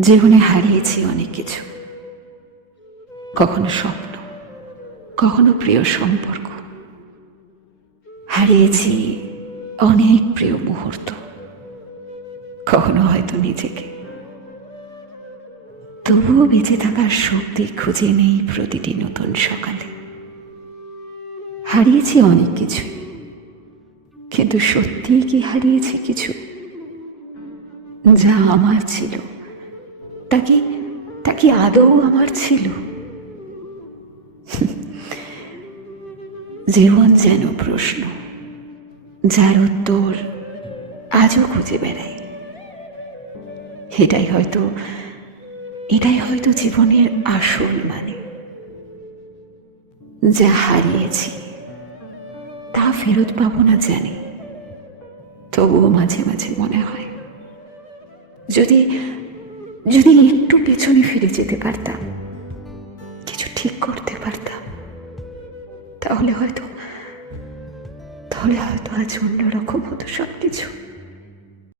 জীবনে হারিয়েছি অনেক কিছু। কখনো স্বপ্ন, কখনো প্রিয় সম্পর্ক। হারিয়েছি অনেক প্রিয় মুহূর্ত। কখনো হয়তো নিজেকে। তবুও বেঁচে থাকার শক্তি খুঁজে নেই প্রতিটি নতুন সকালে। হারিয়েছি অনেক কিছু। কিন্তু সত্যিই কি হারিয়েছি কিছু? যা আমার ছিল। তা কি তা কি আদৌ আমার ছিল? জীবন যেন প্রশ্ন, যার উত্তর আজও খুঁজে বেড়াই এটাই হয়তো এটাই হয়তো জীবনের আসল মানে। যা হারিয়েছি, তা ফেরত পাবো না জানি। তবুও মাঝে মাঝে মনে হয়, যদি যদি একটু পেছনে ফিরে যেতে পারতাম, কিছু ঠিক করতে পারতাম, তাহলে হয়তো তাহলে হয়তো আজ অন্যরকম হতো সব কিছু